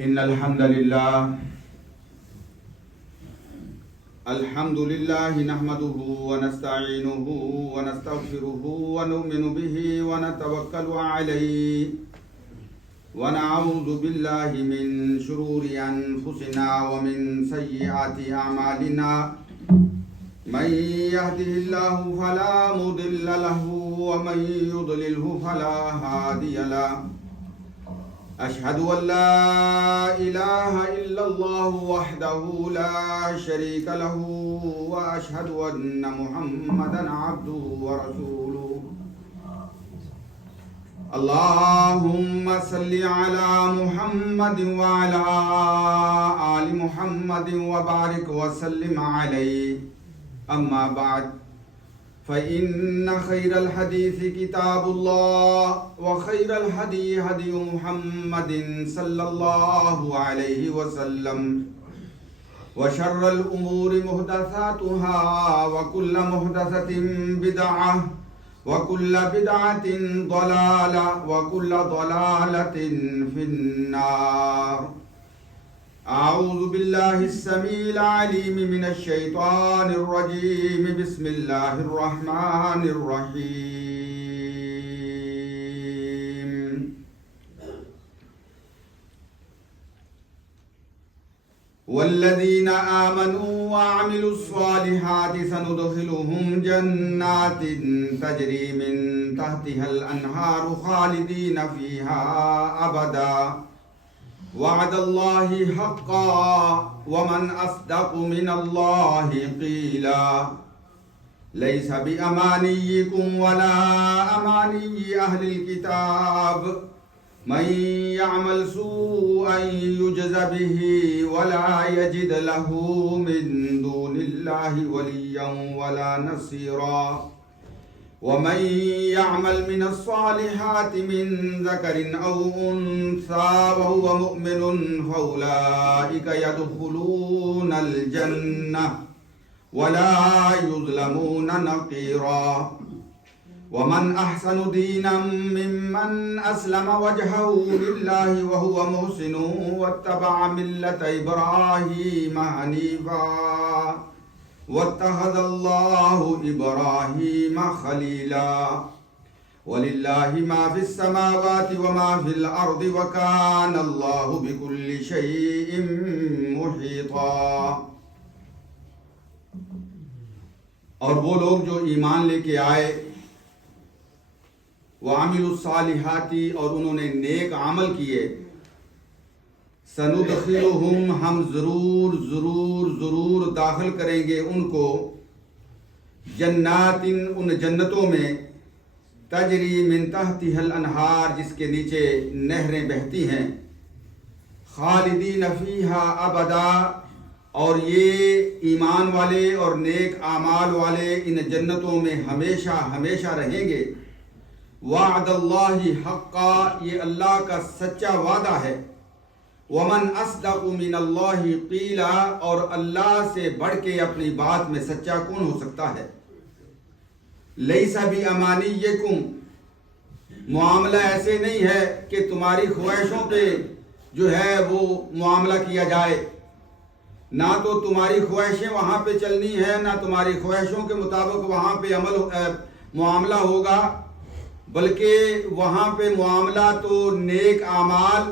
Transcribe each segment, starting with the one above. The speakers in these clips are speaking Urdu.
إن الحمد لله نحمده ونستعينه ونستغفره ونؤمن به ونتوكل عليه ونعوذ بالله من شرور أنفسنا ومن سيئات أعمالنا من يهده الله فلا مضل له ومن يضلله فلا هادي له أشهد أن لا إله إلا الله وحده لا شريك له وأشهد أن محمدا عبده ورسوله اللهم صل على محمد وعلى آل محمد وبارك وسلم عليه أما بعد فإن خير الحديث كتاب الله وخير الهدي هدي محمد صلى الله عليه وسلم وشر الأمور محدثاتها وكل محدثة بدعة وكل بدعة ضلالة وكل ضلالة في النار أعوذ بالله السميع العليم من الشيطان الرجيم بسم الله الرحمن الرحيم والذين آمنوا وعملوا الصالحات سندخلهم جنات تجري من تحتها الأنهار خالدين فيها أبدا وعد الله حقا ومن أصدق من الله قيلا ليس بأمانيكم ولا أماني أهل الكتاب من يعمل سوءا يجز به ولا يجد له من دون الله وليا ولا نصيرا ومن يعمل من الصالحات من ذكر أو أنثى وهو مؤمن فأولئك يدخلون الجنة ولا يظلمون نقيرا ومن أحسن دينا ممن أسلم وجهه لله وهو محسن واتبع ملة إبراهيم حنيفا واتخذ الله إبراهيم خليلا ولله ما في السماوات وما في الأرض وكان الله بكل شيء محيطا اور وہ لوگ جو ایمان لے کے آئے وعملوا الصالحات اور انہوں نے نیک عمل کیے سندخلہم ہم ضرور داخل کریں گے ان کو جنات ان جنتوں میں تجری من تحتها الانہار جس کے نیچے نہریں بہتی ہیں خالدین فیہا ابدا اور یہ ایمان والے اور نیک اعمال والے ان جنتوں میں ہمیشہ رہیں گے وعد اللہ حقا یہ اللہ کا سچا وعدہ ہے ومن اصدق من اللہ قیلا اور اللہ سے بڑھ کے اپنی بات میں سچا کون ہو سکتا ہے لیس بامانیکم معاملہ ایسے نہیں ہے کہ تمہاری خواہشوں پہ جو ہے وہ معاملہ کیا جائے نہ تو تمہاری خواہشیں وہاں پہ چلنی ہے نہ تمہاری خواہشوں کے مطابق وہاں پہ معاملہ ہوگا بلکہ وہاں پہ معاملہ تو نیک اعمال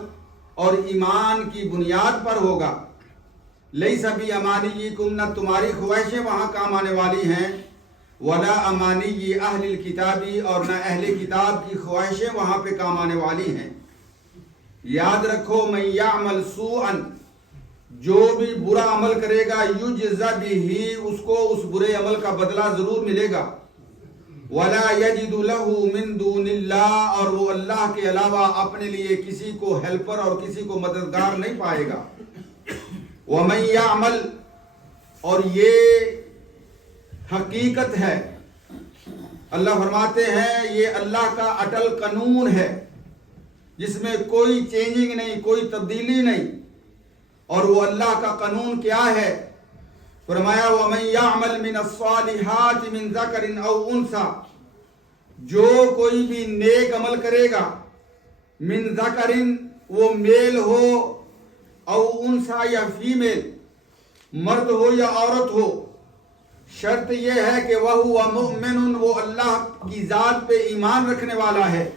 اور ایمان کی بنیاد پر ہوگا لیس بامانیکم نہ تمہاری خواہشیں وہاں کام آنے والی ہیں ولا امانی اہل الکتاب اور نہ اہل کتاب کی خواہشیں وہاں پہ کام آنے والی ہیں یاد رکھو من یعمل سوءا جو بھی برا عمل کرے گا یجز بہ اس کو اس برے عمل کا بدلہ ضرور ملے گا ولا یجد له من دون اللہ اور وہ اللہ کے علاوہ اپنے لیے کسی کو ہیلپر اور کسی کو مددگار نہیں پائے گا ومن یعمل اور یہ حقیقت ہے اللہ فرماتے ہیں یہ اللہ کا اٹل قانون ہے جس میں کوئی چینجنگ نہیں کوئی تبدیلی نہیں اور وہ اللہ کا قانون کیا ہے فرمایا وَمَن يَعْمَلْ مِنَ الصَّالِحَاتِ مِن ذَكَرٍ أَوْ أُنثَى جو کوئی بھی نیک عمل کرے گا من ذکرن وہ میل ہو او انسا یا فیمیل، مرد ہو یا عورت ہو، شرط یہ ہے کہ وہ مؤمن، وہ اللہ کی ذات پہ ایمان رکھنے والا ہے۔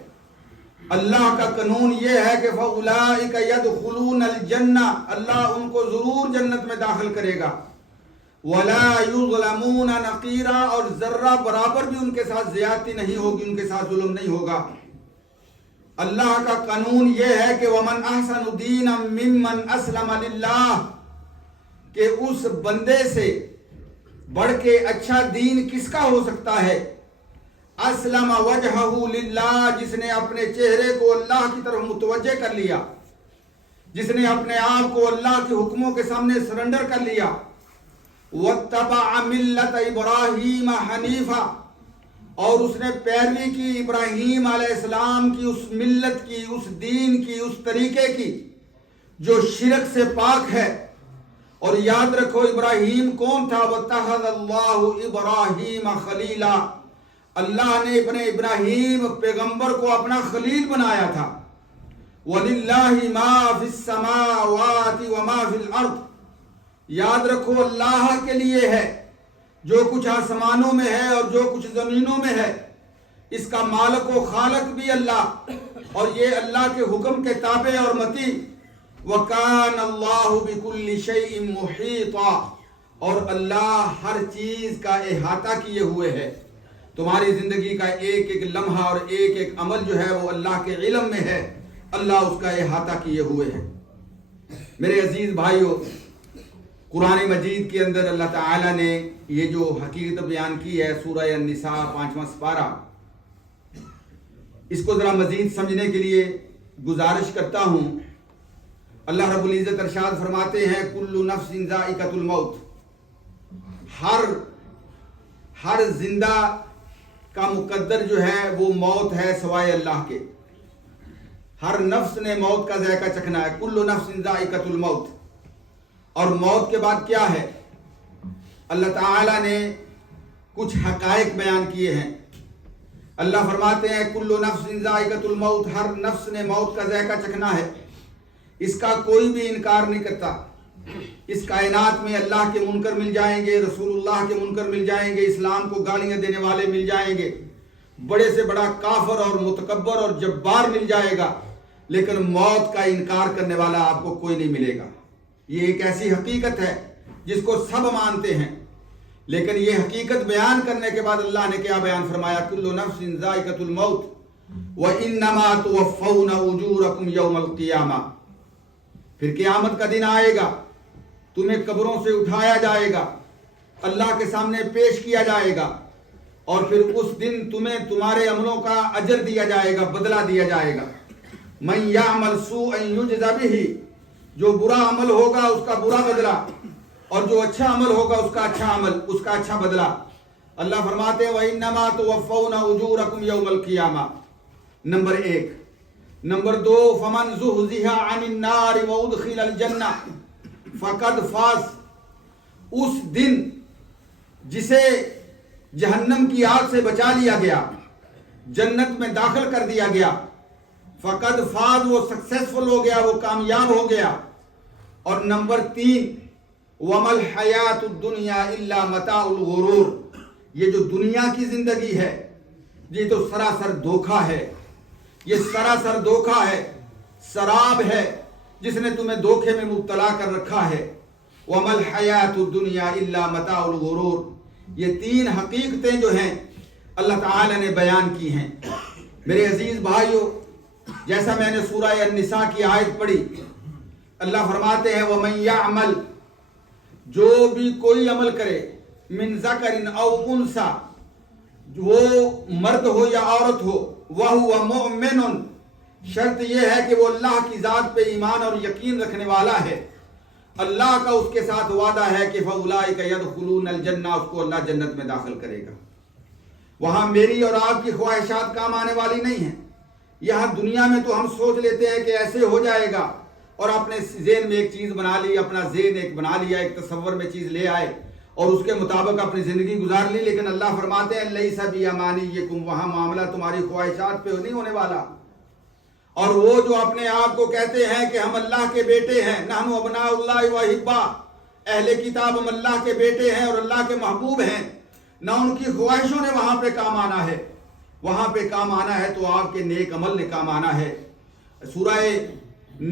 اللہ کا قانون یہ ہے کہ فَأُولَٰئِكَ يَدْخُلُونَ الْجَنَّةَ، اللہ ان کو ضرور جنت میں داخل کرے گا۔ وَلَا يُظْلَمُونَ نَقِيرًا، اور ذرہ برابر بھی ان کے ساتھ زیادتی نہیں ہوگی، ان کے ساتھ ظلم نہیں ہوگا۔ اللہ کا قانون یہ ہے کہ وَمَنْ أَحْسَنُ دِينًا مِّمَّنْ أَسْلَمَ لِلَّهِ، کہ اس بندے سے بڑھ کے اچھا دین کس کا ہو سکتا ہے؟ اسلم وجہہ للہ، جس نے اپنے چہرے کو اللہ کی طرف متوجہ کر لیا، جس نے اپنے آپ کو اللہ کے حکموں کے سامنے سرنڈر کر لیا۔ واتبع ملت ابراہیم حنیفا، اور اس نے پیروی کی ابراہیم علیہ السلام کی اس ملت کی، اس دین کی، اس طریقے کی جو شرک سے پاک ہے۔ اور یاد رکھو ابراہیم کون تھا؟ واتخذ اللہ ابراہیم خلیلا، اللہ نے اپنے ابراہیم پیغمبر کو اپنا خلیل بنایا تھا۔ وَلِلَّهِ مَا فِي السَّمَاوَاتِ وَمَا فِي الْأَرْضِ، یاد رکھو اللہ کے لیے ہے جو کچھ آسمانوں میں ہے اور جو کچھ زمینوں میں ہے، اس کا مالک و خالق بھی اللہ، اور یہ اللہ کے حکم کے تابع اور مطیع۔ وَكَانَ اللَّهُ بِكُلِّ شَيْءٍ مُحِيطًا، اور اللہ ہر چیز کا احاطہ کیے ہوئے ہے۔ تمہاری زندگی کا ایک ایک لمحہ اور ایک ایک عمل جو ہے وہ اللہ کے علم میں ہے، اللہ اس کا احاطہ کیے ہوئے ہے۔ میرے عزیز بھائیوں، قرآن مجید کے اندر اللہ تعالیٰ نے یہ جو حقیقت بیان کی ہے، سورہ النساء 5واں سپارہ، اس کو ذرا مزید سمجھنے کے لیے گزارش کرتا ہوں۔ اللہ رب العزت ارشاد فرماتے ہیں کل نفس ذائقۃ الموت، ہر زندہ کا مقدر جو ہے وہ موت ہے سوائے اللہ کے۔ ہر نفس نے موت کا ذائقہ چکھنا ہے، کل نفس ذائقۃ الموت۔ اور موت کے بعد کیا ہے؟ اللہ تعالیٰ نے کچھ حقائق بیان کیے ہیں۔ اللہ فرماتے ہیں کل نفس ذائقۃ الموت، ہر نفس نے موت کا ذائقہ چکھنا ہے، اس کا کوئی بھی انکار نہیں کرتا۔ اس کائنات میں اللہ کے منکر مل جائیں گے، رسول اللہ کے منکر مل جائیں گے، اسلام کو گالیاں دینے والے مل جائیں گے، بڑے سے بڑا کافر اور متکبر اور جبار مل جائے گا، لیکن موت کا انکار کرنے والا آپ کو کوئی نہیں ملے گا۔ یہ ایک ایسی حقیقت ہے جس کو سب مانتے ہیں، لیکن یہ حقیقت بیان کرنے کے بعد اللہ نے کیا بیان فرمایا؟ کل نفس ذائقۃ الموت وَإِنَّمَا تُوَفَّوْنَ أُجُورَكُمْ يَوْمَ الْقِيَامَةِ، پھر قیامت کا دن آئے گا، تمہیں قبروں سے اٹھایا جائے گا، اللہ کے سامنے پیش کیا جائے گا، اور پھر اس دن تمہیں تمہارے عملوں کا اجر دیا جائے گا، بدلہ دیا جائے گا۔ مَن يَعْمَلْ سُوءًا يُجْزَ بِهِ، جو برا عمل ہوگا اس کا برا بدلہ، اور جو اچھا عمل ہوگا اس کا اچھا عمل، اس کا اچھا بدلہ۔ اللہ فرماتے ہیں وَإِنَّمَا تُوَفَّوْنَ أُجُورَكُمْ يَوْمَ الْقِيَامَةِ، نمبر 1۔ نمبر 2، فَمَنْ زُحْزِحَ عَنِ النَّارِ وَأُدْخِلَ الْجَنَّةَ فَقَدْ فَازَ، اس دن جسے جہنم کی آگ سے بچا لیا گیا، جنت میں داخل کر دیا گیا، فقد فاز، وہ سکسیسفل ہو گیا، وہ کامیاب ہو گیا۔ اور نمبر 3، وَمَا الْحَيَاةُ الدُّنْيَا إِلَّا مَتَاعُ الْغُرُورِ، یہ جو دنیا کی زندگی ہے یہ تو سراسر دھوکہ ہے، یہ سراسر دھوکہ ہے، سراب ہے جس نے تمہیں دھوکے میں مبتلا کر رکھا ہے۔ وَمَا الْحَيَاةُ الدُّنْيَا إِلَّا مَتَاعُ الْغُرُورِ، یہ 3 حقیقتیں جو ہیں اللہ تعالی نے بیان کی ہیں۔ میرے عزیز بھائیوں، جیسا میں نے سورہ النساء کی آیت پڑھی، اللہ فرماتے ہیں وَمَن يَعْمَلْ، جو بھی کوئی عمل کرے، مِن ذَكَرٍ أَوْ أُنثَىٰ، وہ مرد ہو یا عورت ہو، وَهُوَ مُؤْمِنٌ، شرط یہ ہے کہ وہ اللہ کی ذات پہ ایمان اور یقین رکھنے والا ہے، اللہ کا اس کے ساتھ وعدہ ہے کہ فَأُولَٰئِكَ يَدْخُلُونَ الْجَنَّةَ، اس کو اللہ جنت میں داخل کرے گا۔ وہاں میری اور آپ کی خواہشات کام آنے والی نہیں ہیں۔ یہاں دنیا میں تو ہم سوچ لیتے ہیں کہ ایسے ہو جائے گا، اور اپنے ذہن میں ایک چیز بنا لی، اپنا ذہن ایک بنا لیا، ایک تصور میں چیز لے آئے اور اس کے مطابق اپنی زندگی گزار لی۔ لیکن اللہ فرماتے ہیں لَيْسَ بِأَمَانِيِّكُمْ، وہاں معاملہ تمہاری خواہشات پہ نہیں ہونے والا، اور وہ جو اپنے آپ کو کہتے ہیں کہ ہم اللہ کے بیٹے ہیں، نحن ابناء اللہ و احبا، اہل کتاب ہم اللہ کے بیٹے ہیں اور اللہ کے محبوب ہیں، نہ ان کی خواہشوں نے وہاں پہ کام آنا ہے، وہاں پہ کام آنا ہے تو آپ کے نیک عمل نے کام آنا ہے۔ سورہ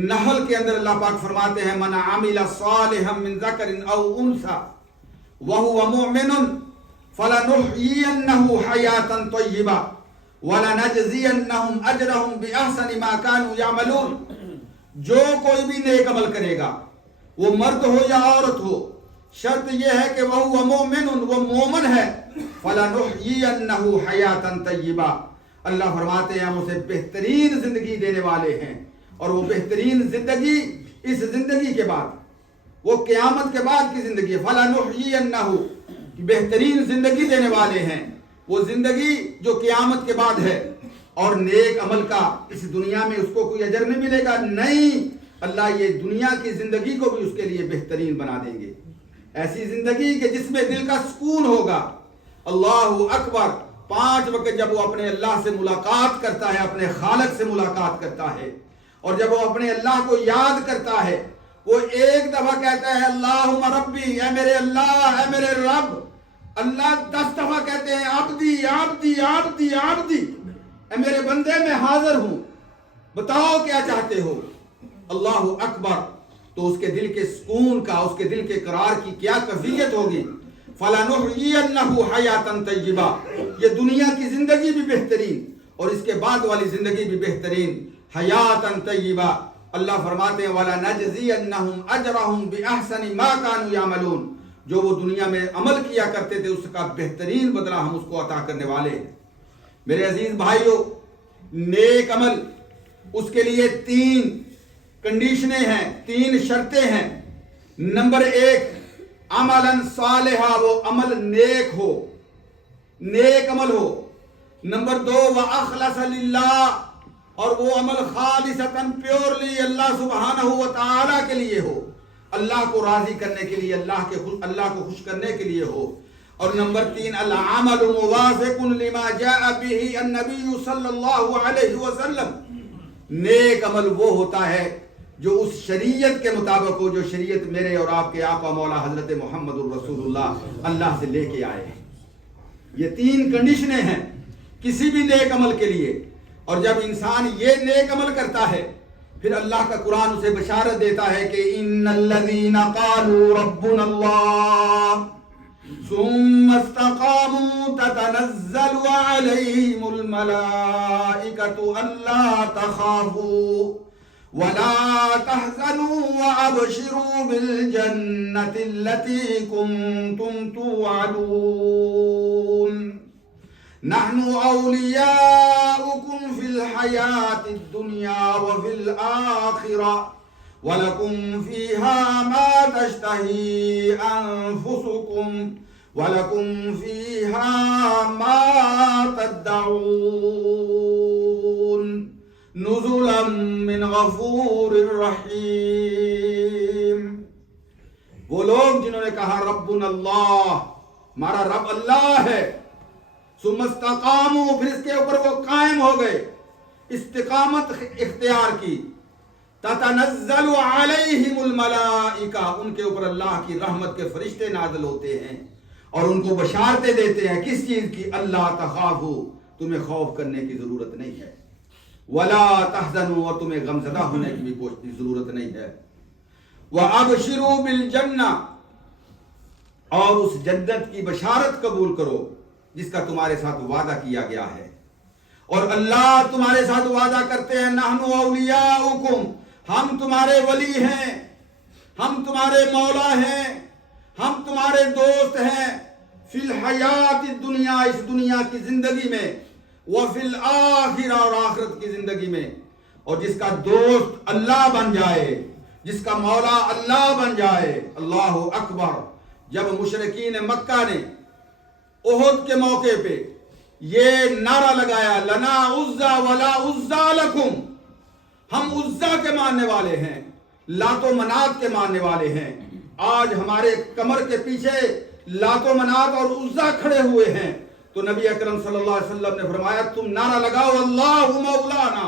نحل کے اندر اللہ پاک فرماتے ہیں من عمل صالحا من ذکر او انثى وهو مؤمن فلنحيينه حیاتا طیبہ وَلَنَجْزِيَنَّهُمْ أَجْرَهُمْ بِأَحْسَنِ مَا كَانُوا يَعْمَلُونَ، جو کوئی بھی نیک عمل کرے گا، وہ مرد ہو یا عورت ہو، شرط یہ ہے کہ وہ مومن، وہ مومن ہے، فَلَنُحْيِيَنَّهُ حَيَاةً طَيِّبَةً، اللہ فرماتے ہیں ہم اسے بہترین زندگی دینے والے ہیں، اور وہ بہترین زندگی اس زندگی کے بعد، وہ قیامت کے بعد کی زندگی ہے، فَلَنُحْيِيَنَّهُ بہترین زندگی دینے والے ہیں، وہ زندگی جو قیامت کے بعد ہے۔ اور نیک عمل کا اس دنیا میں اس کو کوئی اجر نہیں ملے گا، نہیں، اللہ یہ دنیا کی زندگی کو بھی اس کے لیے بہترین بنا دیں گے، ایسی زندگی کہ جس میں دل کا سکون ہوگا۔ اللہ اکبر، 5 وقت جب وہ اپنے اللہ سے ملاقات کرتا ہے، اپنے خالق سے ملاقات کرتا ہے، اور جب وہ اپنے اللہ کو یاد کرتا ہے، وہ ایک دفعہ کہتا ہے اللہم ربی، اے میرے اللہ، اے میرے رب، اللہ 10 دفعہ کہتے ہیں عبدی عبدی عبدی عبدی، اے میرے بندے میں حاضر ہوں، بتاؤ کیا چاہتے ہو۔ اللہ اکبر، تو اس کے دل کے سکون کا، اس کے دل کے قرار کی کیا کیفیت ہوگی۔ فَلَنُحْيِيَنَّهُ حَيَاةً طَيِّبَةً، یہ دنیا کی زندگی بھی بہترین اور اس کے بعد والی زندگی بھی بہترین، حیاتاً طیبہ۔ اللہ فرماتے ہیں وَلَنَجْزِيَنَّهُمْ أَجْرَهُمْ بِأَحْسَنِ مَا كَانُوا يَعْمَلُونَ، جو وہ دنیا میں عمل کیا کرتے تھے اس کا بہترین بدلہ ہم اس کو عطا کرنے والے ہیں۔ میرے عزیز بھائیوں، نیک عمل اس کے لیے 3 کنڈیشنیں ہیں، 3 شرطیں ہیں۔ نمبر 1، عملاً صالحا، وہ عمل نیک ہو، نیک عمل ہو۔ نمبر 2، وَأَخْلَصَ لِلَّهِ، اور وہ عمل خالصتاً پیورلی اللہ سبحانہ و تعالیٰ کے لیے ہو، اللہ کو راضی کرنے کے لیے، اللہ کو خوش کرنے کے لیے ہو۔ اور نمبر 3، العمل موافق لما جاء به النبی صلی اللہ علیہ وسلم، نیک عمل وہ ہوتا ہے جو اس شریعت کے مطابق ہو جو شریعت میرے اور آپ کے آقا مولا حضرت محمد الرسول اللہ سے لے کے آئے ہیں۔ یہ 3 کنڈیشنیں ہیں کسی بھی نیک عمل کے لیے، اور جب انسان یہ نیک عمل کرتا ہے پھر اللہ کا قرآن اسے بشارت دیتا ہے کہ ان الذین قالوا ربنا اللہ ثم استقاموا تتنزل علیہم الملائکۃ الا تخافوا ولا تحزنوا وابشروا بالجنۃ التي كنتم توعدون نحن اولیاؤکم فی الحیاة الدنیا وفی الآخرہ وَلَكُمْ فِيهَا مَا تَشْتَهِي أَنفُسُكُمْ وَلَكُمْ فِيهَا مَا تَدَّعُونَ نُزُلًا مِّنْ غَفُورٍ رَحِيمٍ۔ وہ لوگ جنہوں نے کہا ربنا اللہ، ہمارا رب اللہ ہے، ثم استقاموا، پھر اس کے اوپر وہ قائم ہو گئے، استقامت اختیار کی، تتنزل علیہم الملائکہ، ان کے اوپر اللہ کی رحمت کے فرشتے نازل ہوتے ہیں اور ان کو بشارتیں دیتے ہیں، کس چیز کی؟ اللہ تخافوا، تمہیں خوف کرنے کی ضرورت نہیں ہے، ولا تحزنوا، اور تمہیں غمزدہ ہونے کی بھی کوئی ضرورت نہیں ہے، وابشروا بالجنہ، اور اس جنت کی بشارت قبول کرو جس کا تمہارے ساتھ وعدہ کیا گیا ہے۔ اور اللہ تمہارے ساتھ وعدہ کرتے ہیں نحن اولیاؤکم، ہم تمہارے ولی ہیں، ہم تمہارے مولا ہیں، ہم تمہارے دوست ہیں، فی الحیات الدنیا، اس دنیا کی زندگی میں، وفی الآخرہ، اور آخرت کی زندگی میں۔ اور جس کا دوست اللہ بن جائے، جس کا مولا اللہ بن جائے، اللہ اکبر۔ جب مشرکین مکہ نے احد کے موقع پہ یہ نعرہ لگایا لنا عزا ولا عزا لکم، ہم عزا کے ماننے والے ہیں، لات و منات کے ماننے والے ہیں، آج ہمارے کمر کے پیچھے لات و منات اور عزا کھڑے ہوئے ہیں، تو نبی اکرم صلی اللہ علیہ وسلم نے فرمایا تم نعرہ لگاؤ اللہ مولانا،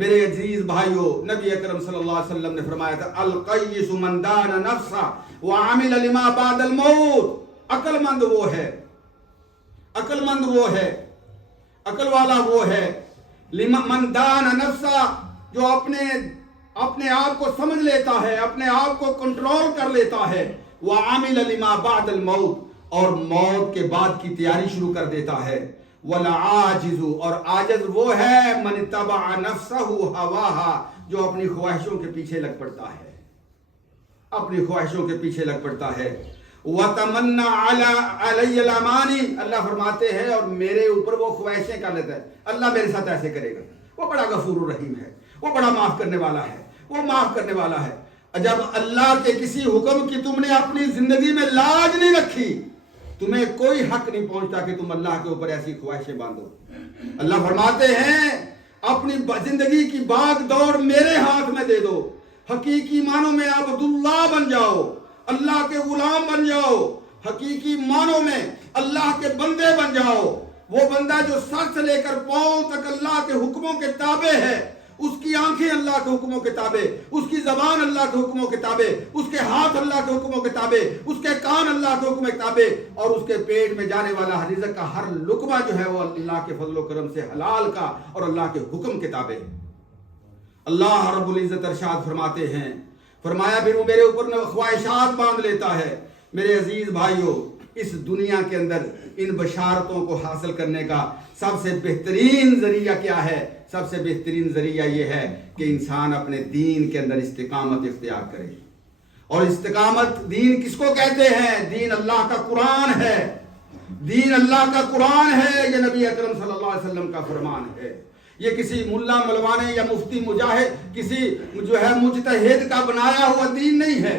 میرے عزیز بھائیوں، نبی اکرم صلی اللہ علیہ وسلم نے فرمایا تھا القیس من دان نفسہ وعمل لما بعد الموت. عقل مند وہ ہے، عقل مند وہ ہے، عقل والا وہ ہے من دان نفسہ، جو اپنے آپ کو سمجھ لیتا ہے، اپنے آپ کو کنٹرول کر لیتا ہے، وعمل لما بعد الموت، اور موت کے بعد کی تیاری شروع کر دیتا ہے. والعاجز، اور عاجز وہ ہے من اتبع نفسہ ہواها، جو اپنی خواہشوں کے پیچھے لگ پڑتا ہے، اپنی خواہشوں کے پیچھے لگ پڑتا ہے. وَتَمَنَّ عَلَيَّ الْأَمَانِ، اللہ فرماتے ہیں اور میرے اوپر وہ خواہشیں کر لیتا ہے. اللہ میرے ساتھ ایسے کرے گا، وہ بڑا غفور الرحیم ہے، وہ بڑا معاف کرنے والا ہے، وہ معاف کرنے والا ہے. جب اللہ کے کسی حکم کی تم نے اپنی زندگی میں لاج نہیں رکھی، تمہیں کوئی حق نہیں پہنچتا کہ تم اللہ کے اوپر ایسی خواہشیں باندھو. اللہ فرماتے ہیں اپنی زندگی کی بھاگ دوڑ میرے ہاتھ میں دے دو، حقیقی معنوں میں آپ عبداللہ بن جاؤ، اللہ کے غلام بن جاؤ، حقیقی معنوں میں اللہ کے بندے بن جاؤ. وہ بندہ جو سر سے لے کر پاؤں تک اللہ کے حکموں کے تابع ہے، اس کی آنکھیں اللہ کے حکموں کے تابع، اس کی زبان اللہ کے حکموں کے تابع، اس کے ہاتھ اللہ کے حکموں کے تابع، اس کے کان اللہ کے حکموں کے تابع، اور اس کے پیٹ میں جانے والا رزق کا ہر لقمہ جو ہے وہ اللہ کے فضل و کرم سے حلال کا اور اللہ کے حکم کے تابع. اللہ رب العزت ارشاد فرماتے ہیں، فرمایا پھر وہ میرے اوپر خواہشات باندھ لیتا ہے. میرے عزیز بھائیوں، اس دنیا کے اندر ان بشارتوں کو حاصل کرنے کا سب سے بہترین ذریعہ کیا ہے؟ سب سے بہترین ذریعہ یہ ہے کہ انسان اپنے دین کے اندر استقامت اختیار کرے. اور استقامت دین کس کو کہتے ہیں؟ دین اللہ کا قرآن ہے، دین اللہ کا قرآن ہے، یہ نبی اکرم صلی اللہ علیہ وسلم کا فرمان ہے. یہ کسی ملا ملوانے یا مفتی مجاہد، کسی جو ہے مجتہد کا بنایا ہوا دین نہیں ہے،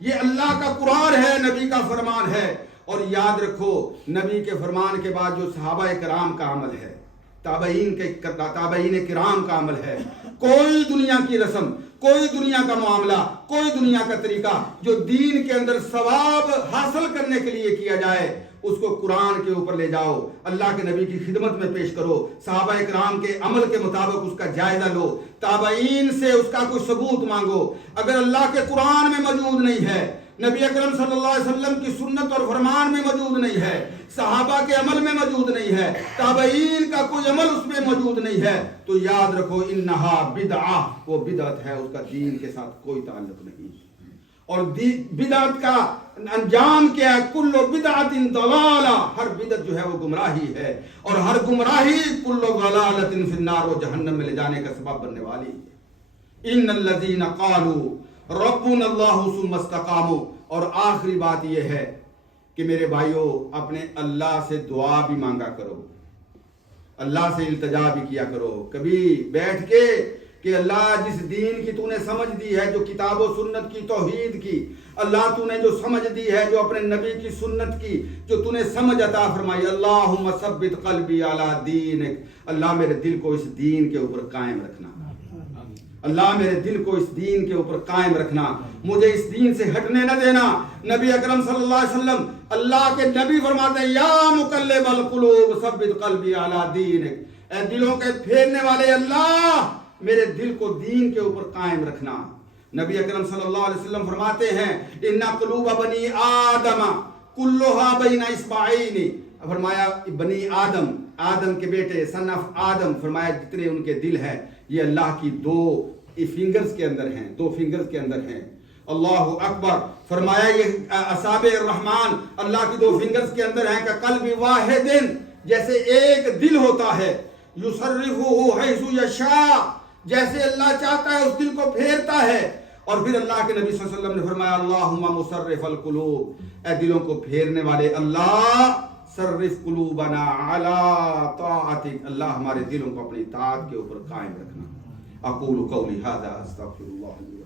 یہ اللہ کا قرآن ہے، نبی کا فرمان ہے. اور یاد رکھو، نبی کے فرمان کے بعد جو صحابہ کرام کا عمل ہے، تابعین کرام کا عمل ہے، کوئی دنیا کی رسم، کوئی دنیا کا معاملہ، کوئی دنیا کا طریقہ جو دین کے اندر ثواب حاصل کرنے کے لیے کیا جائے، اس کو قرآن کے اوپر لے جاؤ، اللہ کے نبی کی خدمت میں پیش کرو، صحابہ کرام کے عمل کے مطابق اس کا جائزہ لو، تابعین سے اس کا کوئی ثبوت مانگو. اگر اللہ کے قرآن میں موجود نہیں ہے، نبی اکرم صلی اللہ علیہ وسلم کی سنت اور فرمان میں موجود نہیں ہے، صحابہ کے عمل میں موجود نہیں ہے، تابعین کا کوئی عمل اس میں موجود نہیں ہے، تو یاد رکھو انہا بدعہ، وہ بدعت ہے، اس کا دین کے ساتھ کوئی تعلق نہیں. اور بدعت کا انجام کیا ہے؟ کل بدعت ضلالہ، ہر بدعت جو ہے وہ گمراہی ہے، اور ہر گمراہی کل ضلالۃ فی النار، وہ جہنم میں لے جانے کا سبب بننے والی ہے. ان الذین قالوا ربنا اللہ ثم استقاموا. اور آخری بات یہ ہے کہ میرے بھائیوں، اپنے اللہ سے دعا بھی مانگا کرو، اللہ سے التجا بھی کیا کرو. کبھی بیٹھ کے کہ اللہ جس دین کی تو نے سمجھ دی ہے، جو کتاب و سنت کی، توحید کی، اللہ تو نے جو سمجھ دی ہے، جو اپنے نبی کی سنت کی جو تو نے سمجھ عطا فرمائی، اللہم ثبت قلبی علی دینک، اللہ میرے دل کو اس دین کے اوپر قائم رکھنا، اللہ میرے دل کو اس دین کے اوپر قائم رکھنا، مجھے اس دین سے ہٹنے نہ دینا. نبی اکرم صلی اللہ علیہ وسلم، اللہ کے نبی فرماتے ہیں یا مقلب القلوب ثبت قلبی علی دینک، اے دلوں کے پھیرنے والے اللہ، میرے دل کو دین کے اوپر قائم رکھنا. نبی اکرم صلی اللہ علیہ وسلم فرماتے ہیں ان قلوب بنی آدم کلھا بین اصبعین، فرمایا بنی آدم کے بیٹے، سن آف آدم، فرمایا جتنے ان کے دل ہیں یہ اللہ کی دو فنگرز کے اندر ہیں، دو فنگرز کے اندر ہیں. اللہ اکبر. فرمایا یہ اصابع الرحمن اللہ کی دو فنگرز کے اندر ہیں، کہ قلب واحد، جیسے ایک دل ہوتا ہے، یصرفہ حیث یشاء، جیسے اللہ چاہتا ہے اس دل کو پھیرتا ہے. اور پھر اللہ کے نبی صلی اللہ علیہ وسلم نے فرمایا اللہم مصرف القلوب، اے دلوں کو پھیرنے والے اللہ، صرف قلوبنا علی طاعتک، اللہ ہمارے دلوں کو اپنی طاعت کے اوپر قائم رکھنا. اقول قولی ھذا استغفر اللہ لی.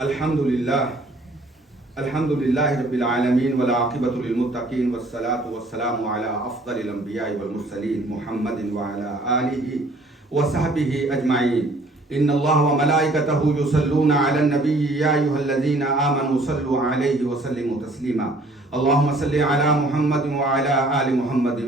الحمد للہ رب العالمین والعاقبۃ للمتقین والصلاة والسلام علی افضل الانبیاء والمرسلین محمد وعلی آلہ وصحبہ اجمعین. ان اللہ وملائکتہ یصلون علی النبی یا ایھا الذین آمنوا صلوا علیہ وسلموا تسلیما اللہم صل علی محمد وعلی آل محمد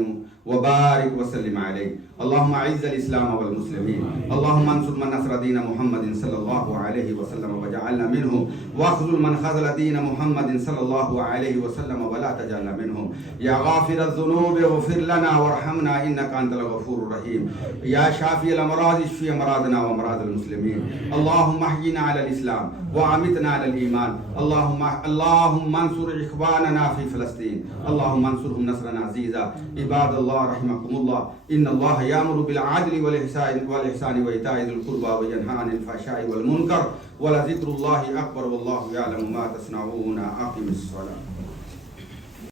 وبارک وسلم علیہ اللہم اعز الاسلام والمسلمین اللہم انصر من نصر دین محمد صلی اللہ علیہ وسلم وجعلنا منہم واخذل من خذل دین محمد صلی اللہ علیہ وسلم ولا تجعلنا منہم یا غافر الذنوب اغفر لنا وارحمنا انک انت الغفور الرحیم یا شافی الامراض اشفی امراضنا وامراض المسلمین اللہم احینا علی الاسلام وامتنا علی الایمان اللہم انصر اخواننا فی فلسطین اللہم انصرهم نصرا عزیزا عباد اللہ رحمكم اللہ ان اللہ یامر بالعدل والإحسان وإیتاء ذی القربى وینہی عن الفحشاء والمنکر ولذکر اللہ اکبر واللہ یعلم ما تصنعون اقم الصلاة